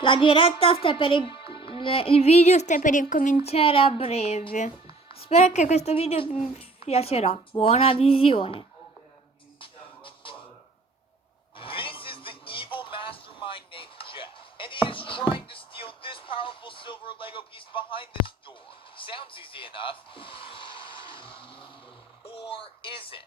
La diretta sta per il video sta per incominciare a breve. Spero che questo video vi piacerà. Buona visione. This is the evil mastermind named Geff, and he is trying to steal this powerful silver Lego piece behind this door. Sounds easy enough. Or is it?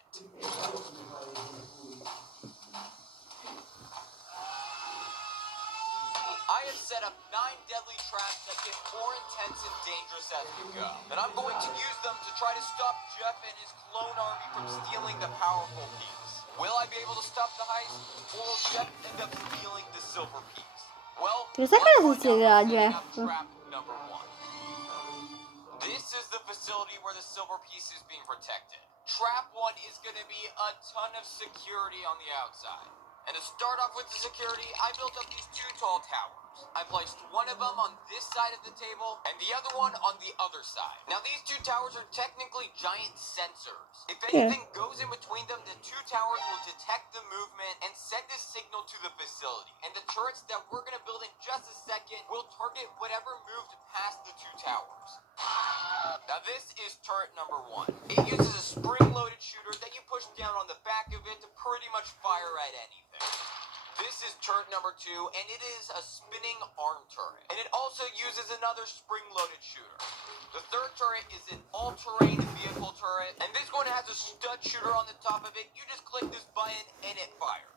I have set up 9 deadly traps that get more intense and dangerous as we go. And I'm going to use them to try to stop Geff and his clone army from stealing the powerful piece. Will I be able to stop the heist, or will Geff end up stealing the silver piece? Well, Chissà let's cosa find out succederà, by setting up Geff. trap number 1. This is the facility where the silver piece is being protected. Trap 1 is going to be a ton of security on the outside. And to start off with the security, I built up these 2 tall towers. I placed one of them on this side of the table and the other one on the other side. Now these 2 towers are technically giant sensors. If anything goes in between them, the 2 towers will detect the movement and send a signal to the facility. And the turrets that we're going to build in just a second will target whatever moved past the 2 towers. Now this is turret number 1. It uses a spring-loaded shooter that you push down on the back of it to pretty much fire at anything. This is turret number 2, and it is a spinning arm turret. And it also uses another spring-loaded shooter. The third turret is an all-terrain vehicle turret, and this one has a stud shooter on the top of it. You just click this button and it fires.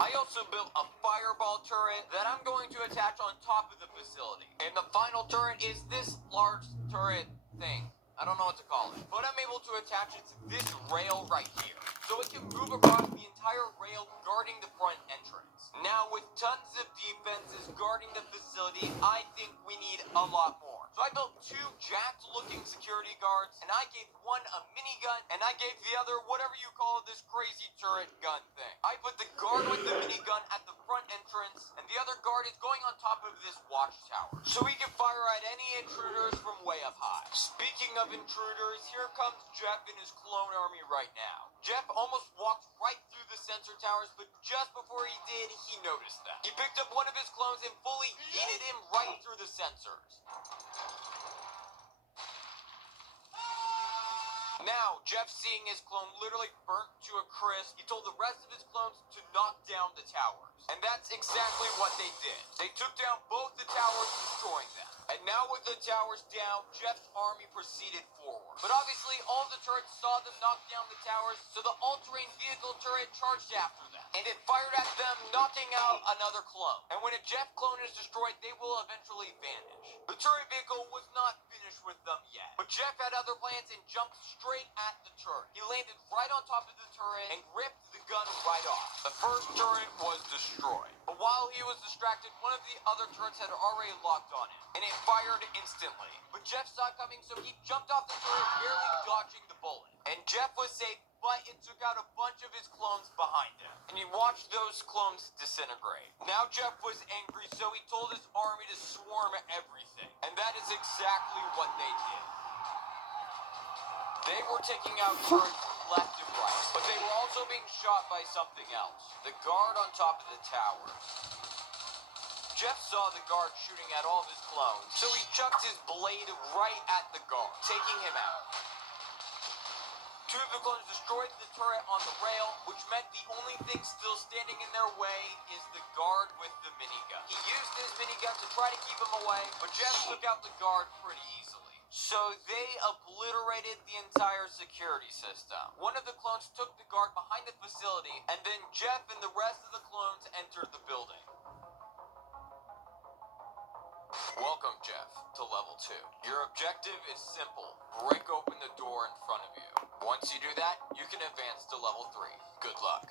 I also built a fireball turret that I'm going to attach on top of the facility. And the final turret is this large turret thing. I don't know what to call it, but I'm able to attach it to this rail right here. So it can move across the entire rail guarding the front entrance. Now with tons of defenses guarding the facility, I think we need a lot more. So I built 2 jacked looking security guards, and I gave one a minigun, and I gave the other whatever you call this crazy turret gun thing. I put the guard with the minigun at the front entrance, and the other guard is going on top of this watchtower, so he can fire at any intruders from way up high. Speaking of intruders, here comes Geff and his clone army right now. Geff almost walked right through the sensor towers, but just before he did, he noticed them. He picked up one of his clones and fully yeeted him right through the sensors. Now, Geff, seeing his clone literally burnt to a crisp, he told the rest of his clones to knock down the towers. And that's exactly what they did. They took down both the towers, destroying them. And now with the towers down, Jeff's army proceeded forward. But obviously, all the turrets saw them knock down the towers, so the all-terrain vehicle turret charged after them. And it fired at them, knocking out another clone. And when a Geff clone is destroyed, they will eventually vanish. The turret vehicle was not finished with them yet. But Geff had other plans and jumped straight at the turret. He landed right on top of the turret and ripped the gun right off. The first turret was destroyed. But while he was distracted, one of the other turrets had already locked on him, and it fired instantly. But Geff saw it coming, so he jumped off the turret, barely dodging the bullet. And Geff was safe, but it took out a bunch of his clones behind him. And he watched those clones disintegrate. Now Geff was angry, so he told his army to swarm everything. And that is exactly what they did. They were taking out turrets left and right, but they were also being shot by something else. The guard on top of the towers. Geff saw the guard shooting at all of his clones, so he chucked his blade right at the guard, taking him out. 2 of the clones destroyed the turret on the rail, which meant the only thing still standing in their way is the guard with the minigun. He used his minigun to try to keep him away, but Geff took out the guard pretty easily. So they obliterated the entire security system. One of the clones took the guard behind the facility, and then Geff and the rest of the clones entered the building. Welcome, Geff, to level 2. Your objective is simple. Break open the door in front of you. Once you do that, you can advance to level 3. Good luck.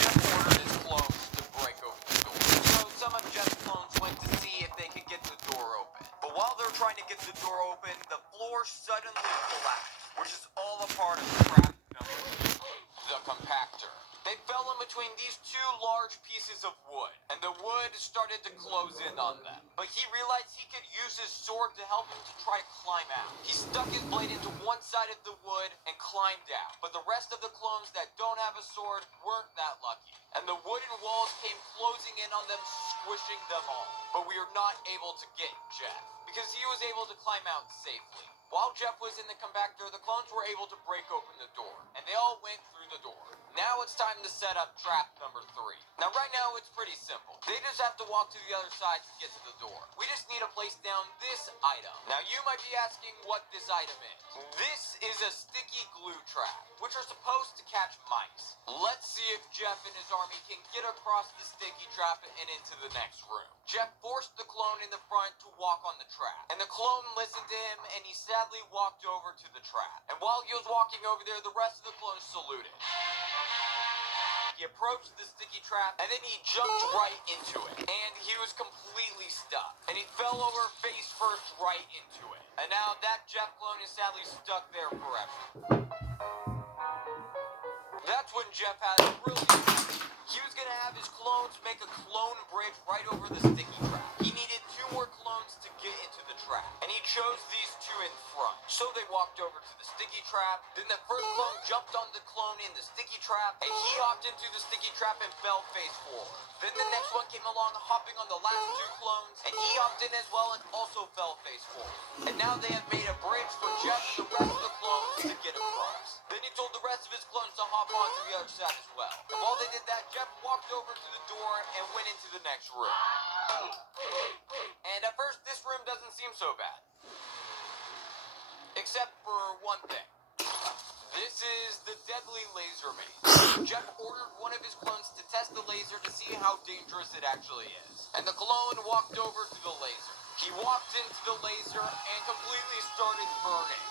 Geff ordered his clones to break open the door. So some of Jeff's clones went to see if they could get the door open. But while they're trying to get the door open, the floor suddenly collapsed, which is all a part of trap number 2, the compactor. They fell in between these two large pieces of wood, and the wood started to close in on them. But he realized he could use his sword to help him to try to climb out. He stuck his blade into one side of the wood and climbed out. But the rest of the clones that don't have a sword weren't that lucky, and the wooden walls came closing in on them, squishing them all. But we are not able to get Geff, because he was able to climb out safely. While Geff was in the compactor, the clones were able to break open the door, and they all went through the door. Now it's time to set up trap number 3. Now right now it's pretty simple. They just have to walk to the other side to get to the door. We just need to place down this item. Now you might be asking what this item is. This is a sticky glue trap, which are supposed to catch mice. Let's see if Geff and his army can get across the sticky trap and into the next room. Geff forced the clone in the front to walk on the trap, and the clone listened to him, and he sadly walked over to the trap. And while he was walking over there, the rest of the clones saluted. He approached the sticky trap, and then he jumped right into it. And he was completely stuck. And he fell over face first right into it. And now that Geff clone is sadly stuck there forever. That's when Geff had a brilliant idea. He was going to have his clones make a clone bridge right over the sticky trap. He needed 2 more clones to get into the trap, and he chose these 2 in front. So they walked over to the sticky trap. Then the first clone jumped on the clone in the sticky trap, and he hopped into the sticky trap and fell face forward. Then the next one came along, hopping on the last 2 clones, and he hopped in as well and also fell face forward. And now they have made a bridge for Geff and the rest of the clones to get across. Then he told the rest of his clones to hop onto the other side as well. And while they did that, Geff walked over to the door and went into the next room. And at first, this room doesn't seem so bad. Except for one thing. This is the deadly laser maze. Geff ordered one of his clones to test the laser to see how dangerous it actually is. And the clone walked over to the laser. He walked into the laser and completely started burning.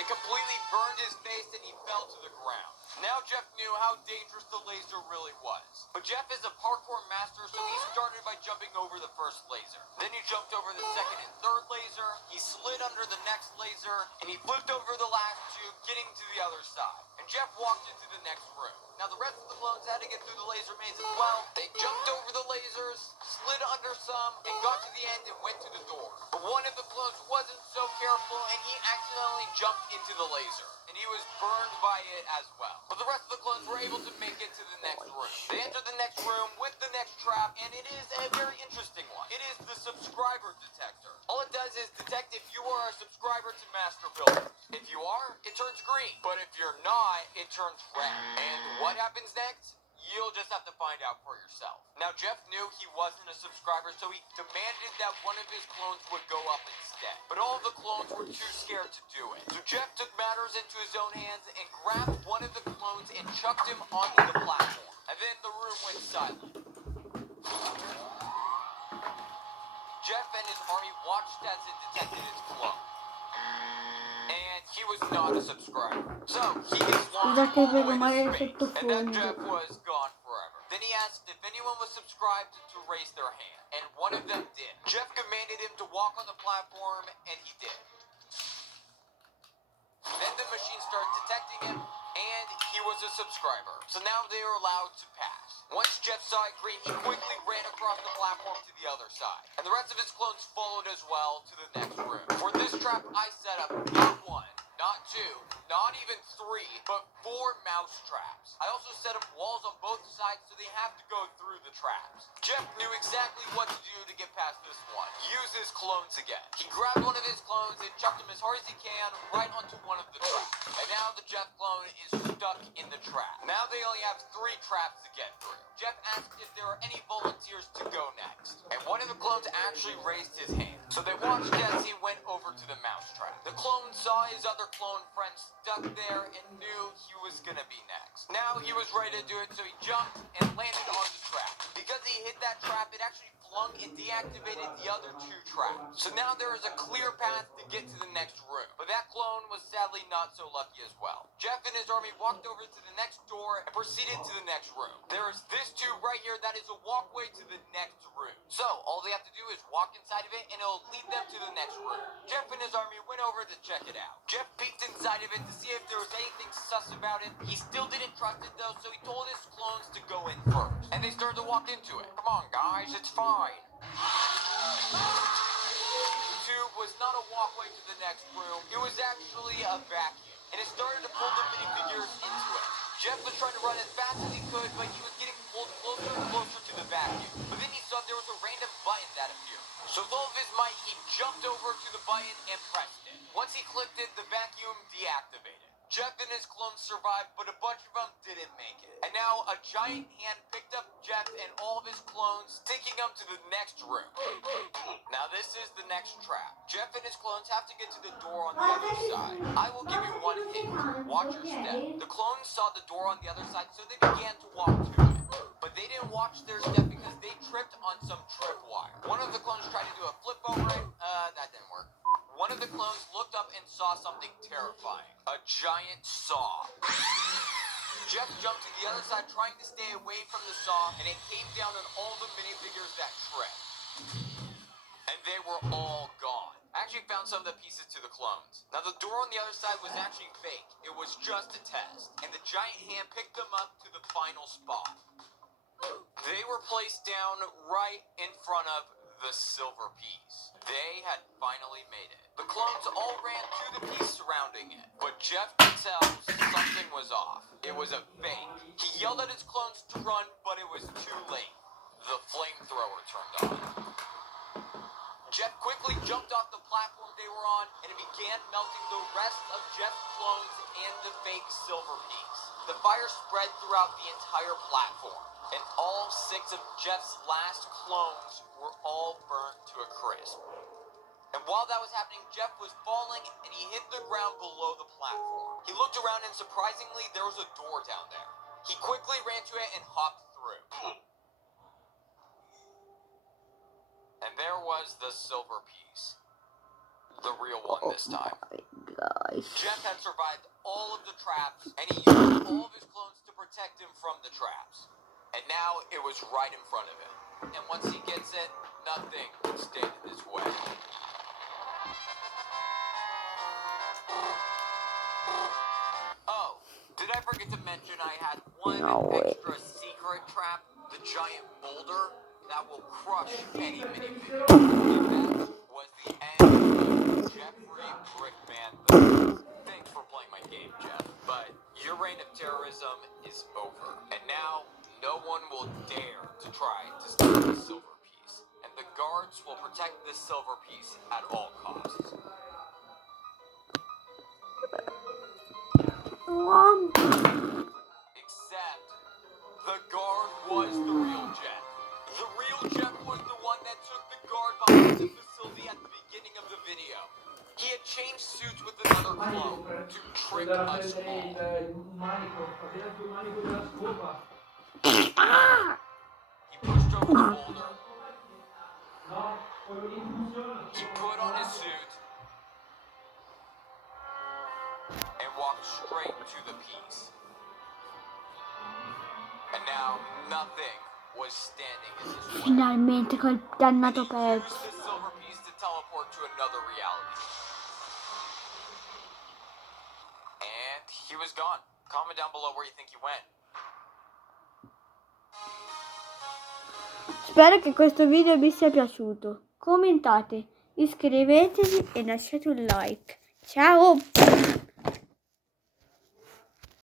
It completely burned his face and he fell to the ground. Now Geff knew how dangerous the laser really was. But Geff is a parkour master, so he started by jumping over the first laser. Then he jumped over the second and third laser, he slid under the next laser, and he flipped over the last 2, getting to the other side. And Geff walked into the next room. Now the rest of the clones had to get through the laser maze as well. They jumped over the lasers, slid under some, and got to the end and went to the door. But one of the clones wasn't so careful, and he accidentally jumped into the laser. And he was burned by it as well. But the rest of the clones were able to make it to the next room. They entered the next room with the next trap, and it is a very interesting one. It is the subscriber detector. All it does is detect if you are a subscriber to Master Builders. If you are, it turns green. But if you're not, it turns red. And what happens next? You'll just have to find out for yourself. Now, Geff knew he wasn't a subscriber, so he demanded that one of his clones would go up instead. But all of the clones were too scared to do it. So Geff took matters into his own hands and grabbed one of the clones and chucked him onto the platform. And then the room went silent. Geff and his army watched as it detected its clone. And he was not a subscriber. So he gets launched all the way to space, and that Geff was gone forever. Then he asked if anyone was subscribed to raise their hand, and one of them did. Geff commanded him to walk on the platform, and he did. Then the machine started detecting him, and he was a subscriber. So now they are allowed to pass. Once Geff saw it green, he quickly ran across the platform to the other side. And the rest of his clones followed as well to the next room. For this trap, I set up not 1, not 2, not even 3, but 4 mouse traps. I also set up walls on both sides so they have to go through the traps. Geff knew exactly what to do to get past this one. Use his clones again. He grabbed one of his clones and chucked him as hard as he can right onto one of the traps. And now the Geff clone is stuck in the trap. Now they only have 3 traps to get through. Geff asked if there are any volunteers to go next. And one of the clones actually raised his hand. So they watched as he went over to the mousetrap. The clone saw his other clone friend stuck there and knew he was gonna be next. Now he was ready to do it, so he jumped and landed on the trap. Because he hit that trap, it actually flung and deactivated the other 2 traps. So now there is a clear path to get to the next room. But that clone was sadly not so lucky as well. Geff and his army walked over to the next door and proceeded to the next room. There is this tube right here that is a walkway to the next room. So all they have to do is walk inside of it and it'll lead them to the next room. Geff and his army went over to check it out. Geff peeked inside of it to see if there was anything sus about it. He still didn't trust it though, so he told his clones to go in first. And they started to walk into it. Come on guys, it's fine. The tube was not a walkway to the next room. It was actually a vacuum. And it started to pull the minifigures into it. Geff was trying to run as fast as he could, but he was getting pulled closer and closer to the vacuum. But then he saw there was a random button that appeared. So with all of his might, he jumped over to the button and pressed it. Once he clicked it, the vacuum deactivated. Geff and his clones survived, but a bunch of them didn't make it. And now a giant hand picked up Geff and all of his clones, taking them to the next room. Now this is the next trap. Geff and his clones have to get to the door on the other side. I will give you one hint. Watch your step. The clones saw the door on the other side, so they began to walk to it. But they didn't watch their step because they tripped on some tripwire. One of the clones tried to do a flip over it. That didn't work. One of the clones looked up and saw something terrifying. A giant saw. Geff jumped to the other side trying to stay away from the saw, and it came down on all the minifigures that tripped. And they were all gone. I actually found some of the pieces to the clones. Now the door on the other side was actually fake. It was just a test. And the giant hand picked them up to the final spot. They were placed down right in front of the silver piece. They had finally made it. The clones all ran to the piece surrounding it. But Geff could tell something was off. It was a fake. He yelled at his clones to run, but it was too late. The flamethrower turned on. Geff quickly jumped off the platform they were on, and it began melting the rest of Jeff's clones and the fake silver piece. The fire spread throughout the entire platform, and all 6 of Jeff's last clones were all burnt to a crisp. And while that was happening, Geff was falling, and he hit the ground below the platform. He looked around, and surprisingly, there was a door down there. He quickly ran to it and hopped through. And there was the silver piece. The real one this time. Gosh. Geff had survived all of the traps, and he used all of his clones to protect him from the traps. And now it was right in front of him. And once he gets it, nothing can stand in his way. Oh, did I forget to mention I had one extra secret trap? The giant boulder that will crush any minifigure. And that was the end of Jeffrey Brickman. Thanks for playing my game, Geff. But your reign of terrorism is over. And now, no one will dare to try to steal the silver piece. And the guards will protect the silver piece at all costs. Except, the guard was the real Geff. The real Geff was the one that took the guard behind the facility at the beginning of the video. He had changed suits with another clone to trick us all. He pushed over the boulder. He put on his suit and walked straight to the piece. And now nothing was standing in his way. Finalmente quel dannato He pezzo. used the silver piece to teleport to another reality. And he was gone. Comment down below where you think he went. Spero che questo video vi sia piaciuto. Commentate, iscrivetevi e lasciate un like. Ciao!